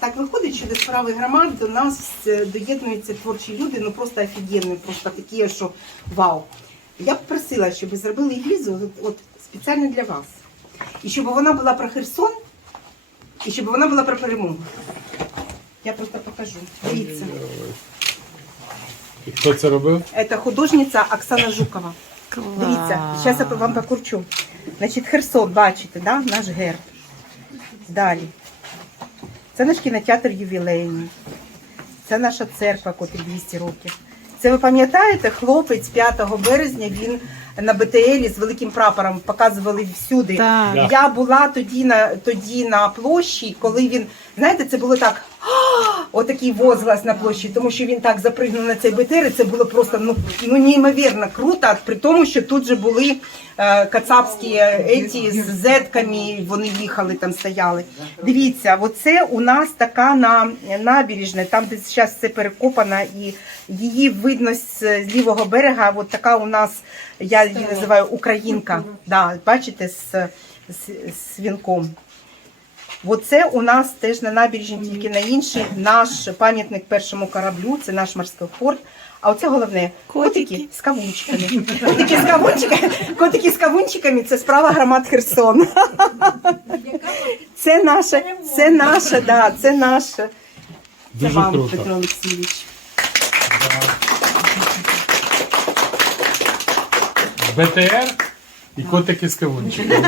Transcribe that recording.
так виходить, що до справи громад до нас е, доєднуються творчі люди, ну просто офігенні, просто такі, що вау. Я б просила, щоб ви зробили візу от, от спеціально для вас. І щоб вона була про Херсон, і щоб вона була про перемогу. Я просто покажу. Дивіться. І хто це робив? Це художниця Оксана Жукова. Дивіться, зараз я вам покручу. Значить, Херсон, бачите, да? наш герб. Далі. Це наш кінотеатр ювілейний. Це наша церква, котрі 200 років. Це ви пам'ятаєте, хлопець 5 березня він на БТЛі з великим прапором показували всюди. Так. Я була тоді на тоді на площі, коли він, знаєте, це було так. Отакий возглас на площі, тому що він так запригнув на цей БТР, і це було просто ну, ну неймовірно круто, при тому, що тут же були е, кацапські еті з зетками, вони їхали там, стояли. Дивіться, оце у нас така на набережна, там де зараз все перекопано, і її видно з, з лівого берега. От така у нас, я її називаю Українка. Да, бачите, з, з, з вінком. Оце у нас теж на набережні, тільки на іншій, наш пам'ятник першому кораблю, це наш морський порт. А оце головне котики з кавунчиками. Котики з кавунчиками, котики з кавунчиками це справа громад Херсон. Це наше, це наше, да, це наше. Це вам. Петро Олексійович. БТР і котики з кавунчиком.